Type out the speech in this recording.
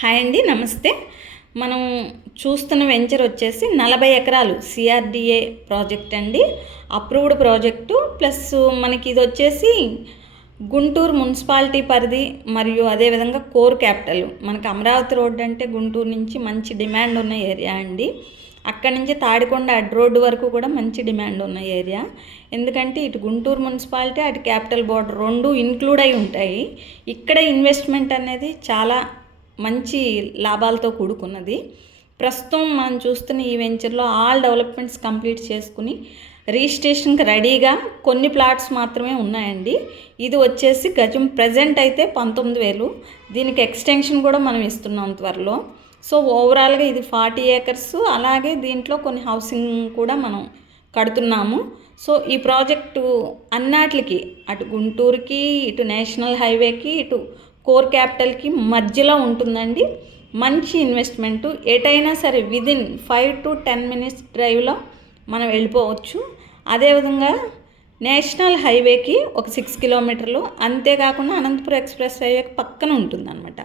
Hi అండి, నమస్తే. మనం చూస్తున్న వెంచర్ వచ్చేసి 40 ఎకరాలు సిఆర్డిఏ ప్రాజెక్ట్ అండి. అప్రూవ్డ్ ప్రాజెక్టు ప్లస్ మనకి ఇది వచ్చేసి గుంటూరు మున్సిపాలిటీ పరిధి మరియు అదేవిధంగా కోర్ క్యాపిటల్. మనకి అమరావతి రోడ్డు అంటే గుంటూరు నుంచి మంచి డిమాండ్ ఉన్న ఏరియా అండి. అక్కడి నుంచి తాడికొండ అడ్ రోడ్డు వరకు కూడా మంచి డిమాండ్ ఉన్న ఏరియా. ఎందుకంటే ఇటు గుంటూరు మున్సిపాలిటీ అటు క్యాపిటల్ బోర్డర్ రెండు ఇంక్లూడ్ అయి ఉంటాయి. ఇక్కడ ఇన్వెస్ట్మెంట్ అనేది చాలా మంచి లాభాలతో కూడుకున్నది. ప్రస్తుతం మనం చూస్తున్న ఈ వెంచర్లో ఆల్ డెవలప్మెంట్స్ కంప్లీట్ చేసుకుని రిజిస్ట్రేషన్కి రెడీగా కొన్ని ప్లాట్స్ మాత్రమే ఉన్నాయండి. ఇది వచ్చేసి గజం ప్రజెంట్ అయితే 19,000. దీనికి ఎక్స్టెన్షన్ కూడా మనం ఇస్తున్నాం త్వరలో. సో ఓవరాల్గా ఇది 40 ఏకర్స్. అలాగే దీంట్లో కొన్ని హౌసింగ్ కూడా మనం కడుతున్నాము. సో ఈ ప్రాజెక్టు అన్నిటికి అటు గుంటూరుకి, ఇటు నేషనల్ హైవేకి, ఇటు కోర్ క్యాపిటల్కి మధ్యలో ఉంటుందండి. మంచి ఇన్వెస్ట్మెంటు. ఎటైనా సరే విదిన్ 5 to 10 minutes డ్రైవ్లో మనం వెళ్ళిపోవచ్చు. అదేవిధంగా నేషనల్ హైవేకి ఒక 6 కిలోమీటర్లు, అంతేకాకుండా అనంతపురం ఎక్స్ప్రెస్ హైవేకి పక్కన ఉంటుందన్నమాట.